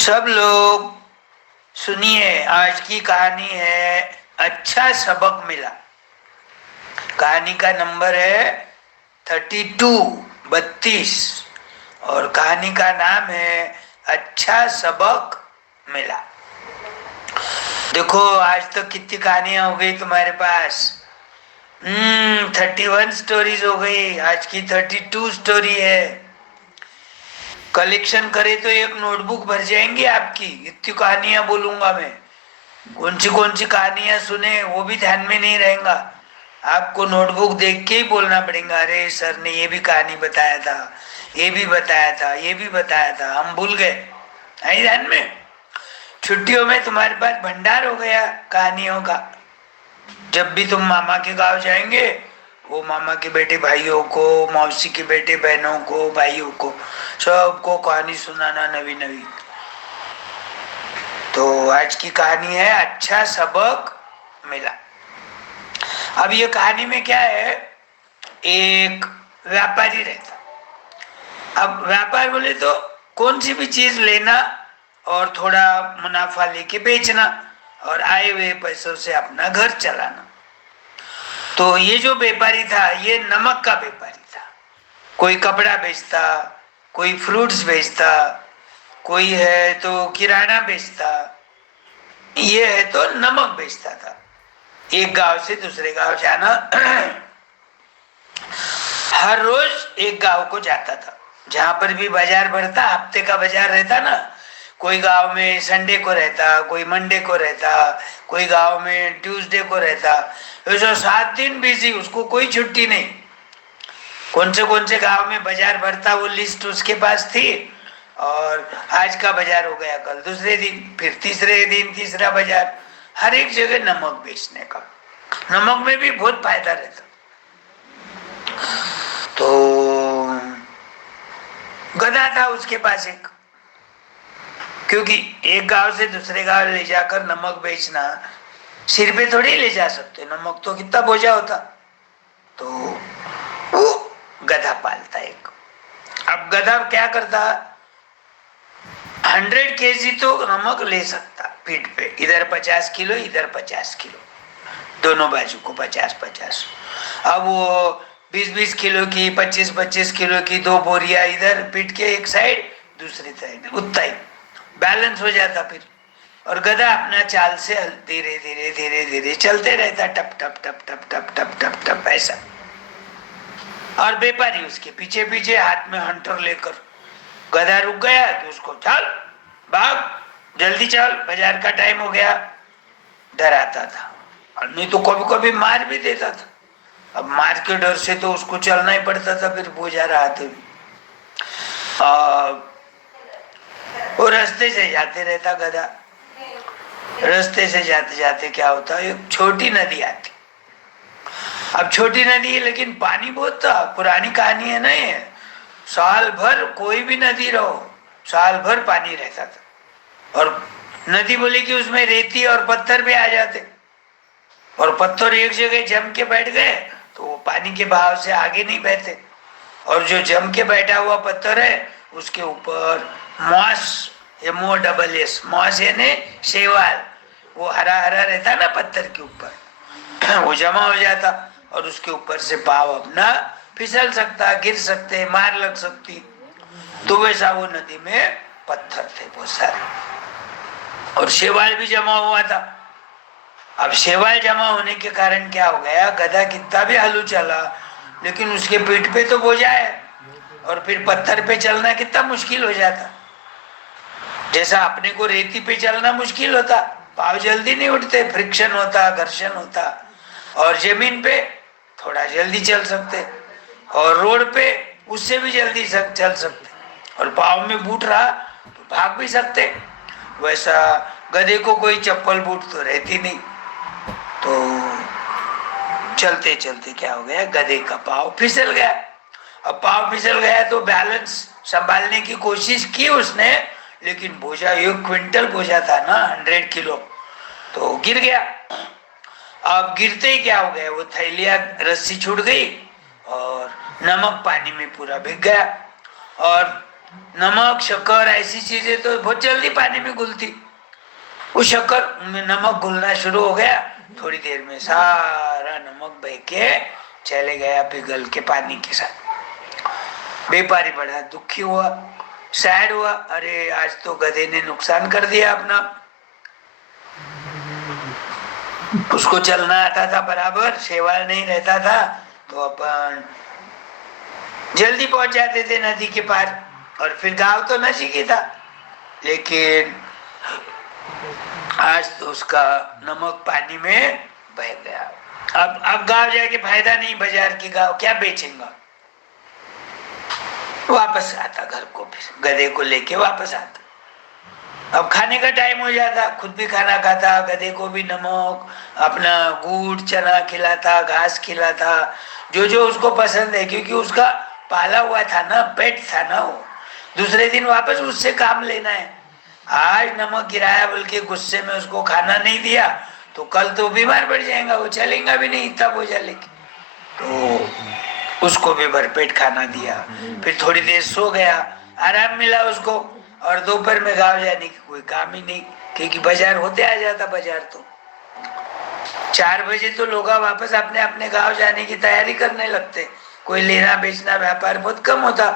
सब लोग सुनिए, आज की कहानी है अच्छा सबक मिला। कहानी का नंबर है 32 और कहानी का नाम है अच्छा सबक मिला। देखो, आज तक कितनी कहानियां हो गई तुम्हारे पास। 31 स्टोरीज हो गई, आज की 32 स्टोरी है। कलेक्शन करे तो एक नोटबुक भर जाएंगी आपकी, इतनी कहानियां बोलूंगा मैं। कौन सी कहानियां सुने वो भी ध्यान में नहीं रहेगा। आपको नोटबुक देख के ही बोलना पड़ेगा, अरे सर ने ये भी कहानी बताया था, ये भी बताया था, ये भी बताया था, हम भूल गए। आई ध्यान में। छुट्टियों में तुम्हारे पास भंडार हो गया कहानियों का। जब भी तुम मामा के गांव जाएंगे, वो मामा के बेटे भाइयों को, मौसी के बेटे बहनों को, भाइयों को, सबको कहानी सुनाना नवी नवी। तो आज की कहानी है अच्छा सबक मिला। अब ये कहानी में क्या है, एक व्यापारी रहता। अब व्यापार बोले तो कौन सी भी चीज लेना और थोड़ा मुनाफा लेके बेचना और आए हुए पैसों से अपना घर चलाना। तो ये जो व्यापारी था, ये नमक का व्यापारी था। कोई कपड़ा बेचता, कोई फ्रूट्स बेचता, कोई है तो किराना बेचता, ये है तो नमक बेचता था। एक गांव से दूसरे गांव जाना हर रोज एक गांव को जाता था। जहां पर भी बाजार बढ़ता, हफ्ते का बाजार रहता ना, कोई गांव में संडे को रहता, कोई मंडे को रहता, कोई गांव में ट्यूसडे को रहता। ऐसा 7 दिन बिजी, उसको कोई छुट्टी नहीं। कौन से गांव में बाजार बढ़ता वो लिस्ट उसके पास थी। और आज का बाजार हो गया, कल दूसरे दिन, फिर तीसरे दिन तीसरा बाजार। हर एक जगह नमक बेचने का। नमक में भी बहुत फायदा रहता। तो गधा था उसके पास एक, क्योंकि एक गांव से दूसरे गांव ले जाकर नमक बेचना सिर पे थोड़ी ले जा सकते, नमक तो कितना बोझा होता। तो वो गधा पालता एक। अब गधा क्या करता, 100 kg तो नमक ले सकता पीठ पे, इधर 50 किलो, इधर 50 किलो, दोनों बाजू को 50-50। अब वो 20-20 किलो की, 25-25 किलो की 2 बोरियां इधर पीठ के एक साइड, दूसरी साइड, उतना ही बैलेंस हो जाता फिर। और गधा अपना चाल से धीरे धीरे धीरे धीरे चलते रहता, टप टप टप टप टप टप टप टप ऐसा। और व्यापारी उसके पीछे पीछे हाथ में हंटर लेकर। गधा रुक गया तो उसको, चल भाग, जल्दी चल, बाजार का टाइम हो गया, डराता था। और नहीं तो कभी कभी मार भी देता था। अब मार के डर से तो उसको चलना ही पड़ता था, फिर बोझा रहा था। वो रास्ते से जाते रहता गधा। रास्ते से जाते जाते क्या होता, एक छोटी नदी आती। अब छोटी नदी है लेकिन पानी बहुत था, पुरानी कहानी है ना ये। साल भर कोई भी नदी रहो, साल भर पानी रहता था। और नदी बोले कि उसमें रेती और पत्थर भी आ जाते, और पत्थर एक जगह जम के बैठ गए तो वो पानी के बहाव से आगे नहीं बहते। और जो जम के बैठा हुआ पत्थर है उसके ऊपर मॉस, MOSS, मॉस यानी शैवाल, वो हरा हरा रहता ना पत्थर के ऊपर, वो जमा हो जाता और उसके ऊपर से पाव अपना फिसल सकता, गिर सकते, मार लग सकती। तो वैसा वो नदी में पत्थर थे बहुत सारे, और शैवाल भी जमा हुआ था। अब शैवाल जमा होने के कारण क्या हो गया, गधा कितना भी हालू चला लेकिन उसके पीठ पे तो बोझा है, और फिर पत्थर पे चलना कितना मुश्किल हो जाता। जैसा अपने को रेती पे चलना मुश्किल होता, पाँव जल्दी नहीं उठते, फ्रिक्शन होता, घर्षण होता। और जमीन पे थोड़ा जल्दी चल सकते, और रोड पे उससे भी जल्दी चल सकते, और पाँव में बूट रहा तो भाग भी सकते। वैसा गधे को कोई चप्पल बूट तो रहती नहीं। तो चलते चलते क्या हो गया, गधे का पाँव फिसल गया। अब पाँव फिसल गया तो बैलेंस संभालने की कोशिश की उसने, लेकिन बोझा 1 क्विंटल बोझा था ना, 100 किलो, तो गिर गया। अब गिरते ही क्या हो गया, वो थैलिया रस्सी छूट गई और नमक पानी में पूरा भीग गया। और नमक शक्कर ऐसी चीजें तो बहुत जल्दी पानी में घुलती। वो शक्कर में नमक घुलना शुरू हो गया, थोड़ी देर में सारा नमक बह के चले गया पिघल के पानी के साथ। व्यापारी बड़ा दुखी हुआ, सैड हुआ, अरे आज तो गधे ने नुकसान कर दिया अपना। उसको चलना आता था बराबर, शेवाल नहीं रहता था, तो अपन जल्दी पहुंच जाते थे नदी के पार, और फिर गांव तो नजीक ही था। लेकिन आज तो उसका नमक पानी में बह गया। अब गांव जाके फायदा नहीं, बाजार की गांव क्या बेचेंगा। वापस आता घर को, फिर गधे को लेके वापस आता। अब खाने का टाइम हो जाता, खुद भी खाना खाता, गधे को भी नमक, अपना गुड़ चना खिलाता, घास खिलाता, जो जो उसको पसंद है, क्योंकि उसका पाला हुआ था ना, पेट था ना वो। दूसरे दिन वापस उससे काम लेना है। आज नमक गिराया बोल के गुस्से में उसको खाना नहीं दिया तो कल तो बीमार पड़ जाएगा, वो चलेगा भी नहीं इतना बोझा लेके। तो उसको भी भरपेट खाना दिया, फिर थोड़ी देर सो गया, आराम मिला उसको। और दोपहर में गांव जाने की कोई काम ही नहीं, क्योंकि बाजार होते आ जाता। बाजार तो 4 बजे तो लोग वापस अपने अपने गांव जाने की तैयारी करने लगते, कोई लेना बेचना व्यापार बहुत कम होता।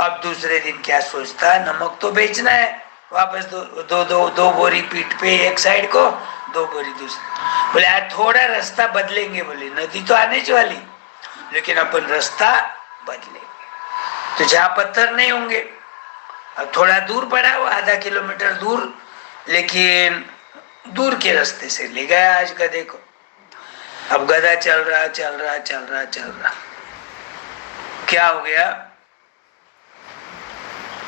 अब दूसरे दिन क्या सोचता, नमक तो बेचना है, वापस दो बोरी पीठ पे एक साइड को, 2 बोरी दूसरी। बोले आज थोड़ा रास्ता बदलेंगे, बोले नदी तो आने वाली, लेकिन अपन रास्ता बदलेंगे। तो जहाँ पत्थर नहीं होंगे, अब थोड़ा दूर पड़ा वो, आधा किलोमीटर दूर, लेकिन दूर के रास्ते से ले गया आज गधे को। अब गधा चल रहा चल रहा चल रहा चल रहा, क्या हो गया,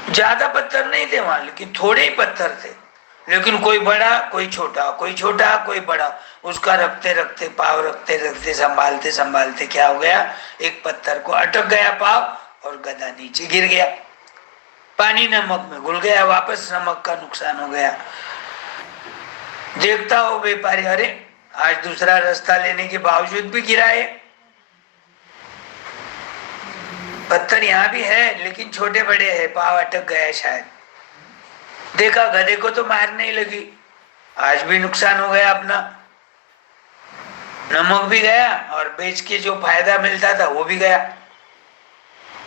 ज्यादा पत्थर नहीं थे वहां, लेकिन थोड़े ही पत्थर थे, लेकिन कोई बड़ा कोई छोटा, कोई छोटा कोई बड़ा। उसका रखते रखते पाव रखते रखते संभालते संभालते क्या हो गया, एक पत्थर को अटक गया पाव और गधा नीचे गिर गया, पानी नमक में घुल गया, वापस नमक का नुकसान हो गया। देखता हो व्यापारी, अरे आज दूसरा रास्ता लेने के बावजूद भी गिराए, पत्थर यहाँ भी है लेकिन छोटे बड़े हैं, पाव अटक गया शायद। देखा गधे को तो मार नहीं लगी, आज भी नुकसान हो गया अपना, नमक भी गया और बेच के जो फायदा मिलता था वो भी गया।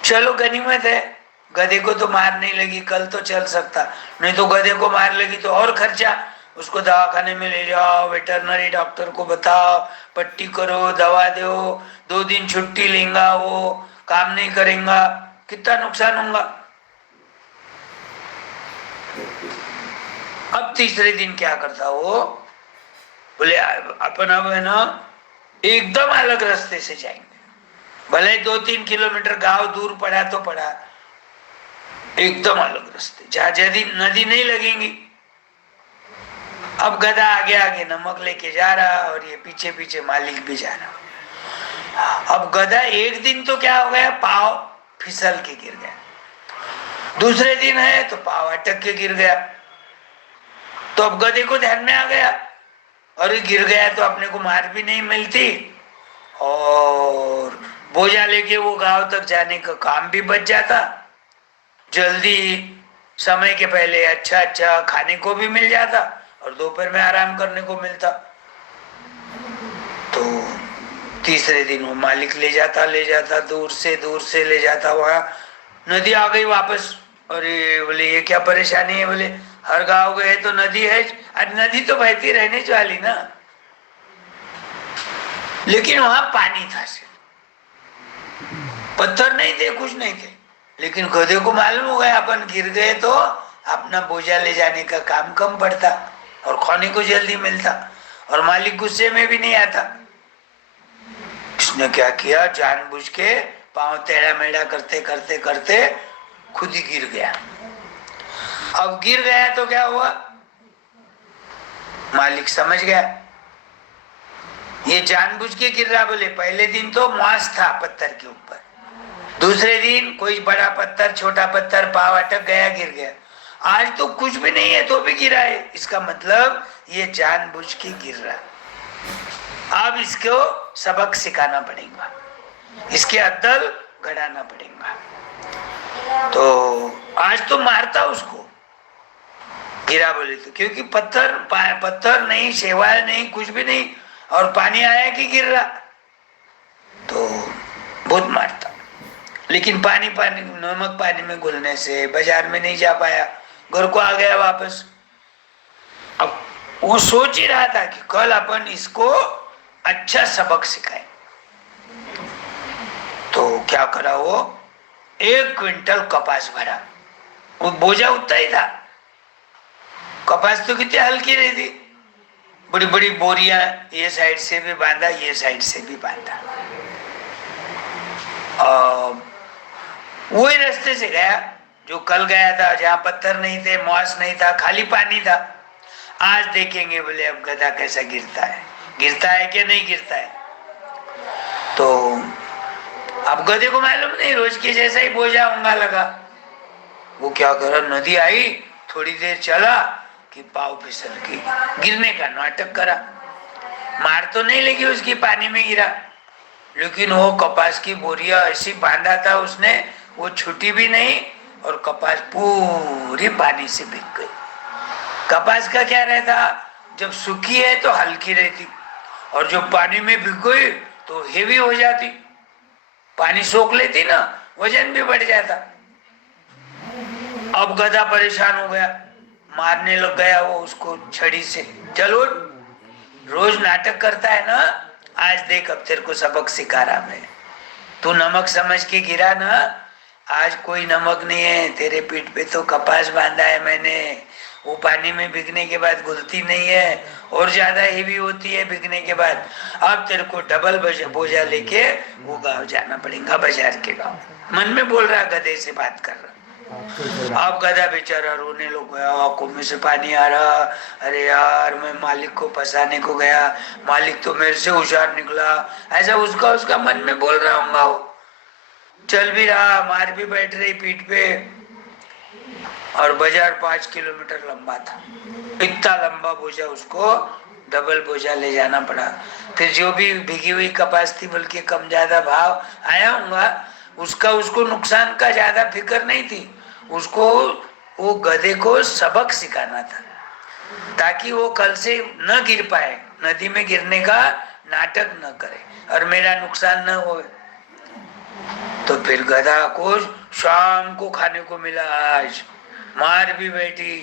चलो गनीमत है, गधे को तो मार नहीं लगी, कल तो चल सकता, नहीं तो गधे को मार लगी तो और खर्चा, उसको दवाखाने में ले जाओ, वेटरनरी डॉक्टर को बताओ, पट्टी करो, दवा दो, 2 दिन छुट्टी लेगा, वो काम नहीं करेगा, कितना नुकसान होगा। अब तीसरे दिन क्या करता वो, बोले अपन अब है ना एकदम अलग रास्ते से जाएंगे, भले 2-3 किलोमीटर गांव दूर पड़ा तो पड़ा, एकदम अलग रास्ते जहां नदी नहीं लगेंगी। अब गधा आगे आगे नमक लेके जा रहा और ये पीछे पीछे मालिक भी जा रहा। अब गधा एक दिन तो क्या हो गया, पाव फिसल के गिर गया, दूसरे दिन है तो पाव अटक के गिर गया। तो अब गधे को ध्यान में आ गया, अरे गिर गया तो अपने को मार भी नहीं मिलती और बोझा लेके वो गांव तक जाने का काम भी बच जाता, जल्दी समय के पहले अच्छा अच्छा खाने को भी मिल जाता और दोपहर में आराम करने को मिलता। तो तीसरे दिन वो मालिक ले जाता दूर से ले जाता, वहां नदी आ गई वापस। अरे बोले ये क्या परेशानी है, बोले हर गांव गए तो नदी है, आज नदी तो बहती रहने वाली ना, लेकिन वहां पानी था, पत्थर नहीं थे, कुछ नहीं थे, लेकिन गधे को मालूम हो गया अपन गिर गए तो अपना बोझा ले जाने का काम कम पड़ता और खाने को जल्दी मिलता और मालिक गुस्से में भी नहीं आता। इसने क्या किया, जानबूझ के पांव टेढ़ा मेढ़ा करते करते करते खुद ही गिर गया। अब गिर गया तो क्या हुआ, मालिक समझ गया ये जानबूझ के गिर रहा, बोले पहले दिन तो मांस था पत्थर के ऊपर, दूसरे दिन कोई बड़ा पत्थर छोटा पत्थर पाव अटक गया गिर गया, आज तो कुछ भी नहीं है तो भी गिरा है, इसका मतलब ये जानबूझ के गिर रहा। अब इसको सबक सिखाना पड़ेगा, इसके अद्दल गड़ाना पड़ेगा। तो आज तो मारता उसको, गिरा बोले तो, क्योंकि पत्थर नहीं, शेवाल नहीं, कुछ भी नहीं, और पानी आया कि गिर रहा, तो बहुत मारता। लेकिन पानी नमक पानी में घुलने से बाजार में नहीं जा पाया, घर को आ गया वापस। अब वो सोच ही रहा था कि कल अपन इसको अच्छा सबक सिखाए। तो क्या करा, वो 1 क्विंटल कपास भरा, वो बोझा उतना ही था। कपास तो कितनी हल्की रही थी, बड़ी बड़ी बोरियां ये साइड से भी बांधा, ये साइड से भी बांधा। वही रास्ते से गया जो कल गया था, जहां पत्थर नहीं थे, मॉस नहीं था, खाली पानी था। आज देखेंगे बोले अब गधा कैसा गिरता है कि नहीं गिरता है। तो अब गधे को मालूम नहीं, रोज के जैसा ही बोझा उंगा लगा। वो क्या करा, नदी आई, थोड़ी देर चला कि पाव फिसल गई, गिरने का नाटक करा। मार तो नहीं लगी उसकी, पानी में गिरा, लेकिन वो कपास की बोरिया ऐसी बांधा था उसने, वो छूटी भी नहीं, और कपास पूरी पानी से भीग गई। कपास का क्या रहता, जब सूखी है तो हल्की रहती, और जब पानी में भीग गई तो हेवी हो जाती, पानी सोख लेती ना, वजन भी बढ़ जाता। अब गधा परेशान हो गया, मारने लग गया वो उसको छड़ी से। चलो, रोज नाटक करता है ना, आज देख अब तेरे को सबक सिखा रहा मैं। तू नमक समझ के गिरा ना, आज कोई नमक नहीं है तेरे पीठ पे, तो कपास बांधा है मैंने, वो पानी में भीगने के बाद घुलती नहीं है, और ज्यादा हेवी होती है भीगने के बाद। अब तेरे को डबल बोझा लेके वो गांव जाना पड़ेगा, बाजार के गांव। मन में बोल रहा, गधे से बात कर रहा। अब गधा बेचारा रोने लग गया, आंखों में से पानी आ रहा, अरे यार मैं मालिक को फंसाने को गया, मालिक तो मेरे से होशियार निकला, ऐसा उसका मन में बोल रहा हूँ। वो चल भी रहा, मार भी बैठ रही पीठ पे, और बाजार 5 किलोमीटर लंबा था। इतना लंबा बोझा उसको डबल बोझा ले जाना पड़ा। फिर जो भी भीगी हुई कपास थी, बल्कि कम ज्यादा भाव आया होगा उसका, उसको नुकसान का ज्यादा फिक्र नहीं थी, उसको वो गधे को सबक सिखाना था, ताकि वो कल से न गिर पाए, नदी में गिरने का नाटक न करे और मेरा नुकसान न हो। तो फिर गधा को शाम को खाने को मिला, आज मार भी बैठी,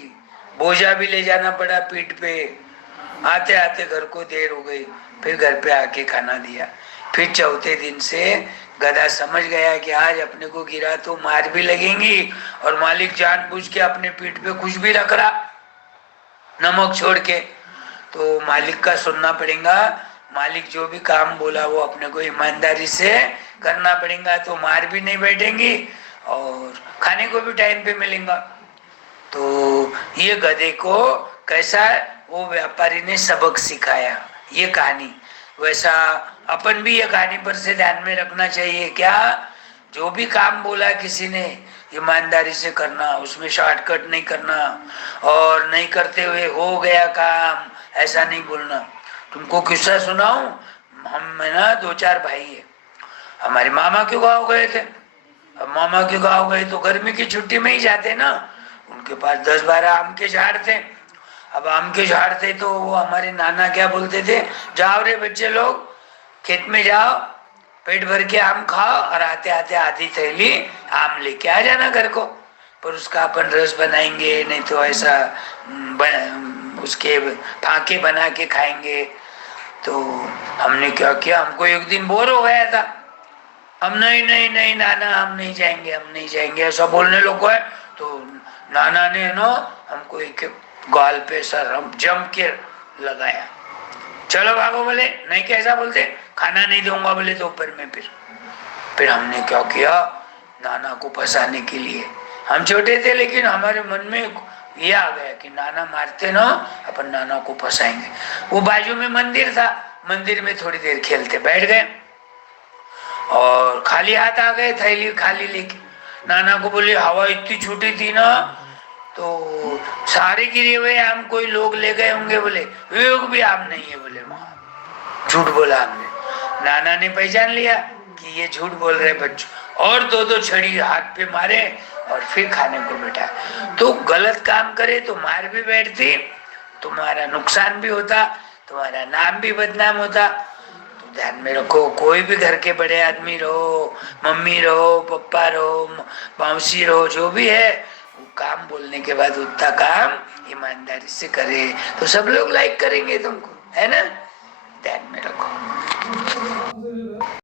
बोझा भी ले जाना पड़ा पीठ पे, आते आते घर को देर हो गई, फिर घर पे आके खाना दिया। फिर चौथे दिन से गधा समझ गया कि आज अपने को गिरा तो मार भी लगेंगी, और मालिक जानबूझ के अपने पीठ पे कुछ भी रख रहा नमक छोड़ के, तो मालिक का सुनना पड़ेगा। मालिक जो भी काम बोला वो अपने को ईमानदारी से करना पड़ेगा, तो मार भी नहीं बैठेंगी और खाने को भी टाइम पे मिलेगा। तो ये गधे को कैसा वो व्यापारी ने सबक सिखाया, ये कहानी। वैसा अपन भी ये कहानी पर से ध्यान में रखना चाहिए, क्या जो भी काम बोला किसी ने ईमानदारी से करना, उसमें शॉर्टकट नहीं करना, और नहीं करते हुए हो गया काम ऐसा नहीं बोलना। तुमको किस्सा सुनाऊं, हम ना 2-4 भाई है, हमारे मामा के गाँव गए थे। अब मामा के गाँव गए तो गर्मी की छुट्टी में ही जाते ना, उनके पास 10-12 आम के झाड़ थे। अब आम के झाड़ थे तो वो हमारे नाना क्या बोलते थे, जाओ रे बच्चे लोग खेत में जाओ, पेट भर के आम खाओ, और आते आते आधी थैली आम लेके आ जाना घर को, पर उसका अपन रस बनाएंगे, नहीं तो ऐसा उसके फाके बना के खाएंगे। तो हमने क्या किया, हमको एक दिन बोर हो गया था, हम नहीं नहीं नहीं नाना हम नहीं जाएंगे, हम नहीं जाएंगे ऐसा बोलने लोग है। तो नाना ने ना हमको एक गाल पे सर हम जम के लगाया, चलो भागो बोले, नहीं कैसा बोलते, खाना नहीं दूंगा बोले दोपहर में। फिर हमने क्या किया, नाना को फंसाने के लिए, हम छोटे थे लेकिन हमारे मन में ये आ गया कि नाना मारते ना, अपन नाना को फंसाएंगे। वो बाजू में मंदिर था, मंदिर में थोड़ी देर खेलते बैठ गए, और खाली हाथ आ गए थैली खाली लेके। नाना को बोले हवा इतनी छोटी थी ना, तो सारे गिरे हुए आम कोई लोग ले गए होंगे, बोले एक भी आम नहीं है बोले वहां। झूठ बोला हमने, नाना ने पहचान लिया कि ये झूठ बोल रहे बच्चों, और दो दो छड़ी हाथ पे मारे और फिर खाने को बैठा। तो गलत काम करे तो मार भी बैठती, तुम्हारा नुकसान भी होता, तुम्हारा नाम भी बदनाम होता। तो ध्यान में रखो, कोई भी घर के बड़े आदमी रहो, मम्मी रहो, पप्पा रहो, मौसी रहो, जो भी है, वो काम बोलने के बाद उतना काम ईमानदारी से करे तो सब लोग लाइक करेंगे तुमको, है ना। ध्यान में रखो।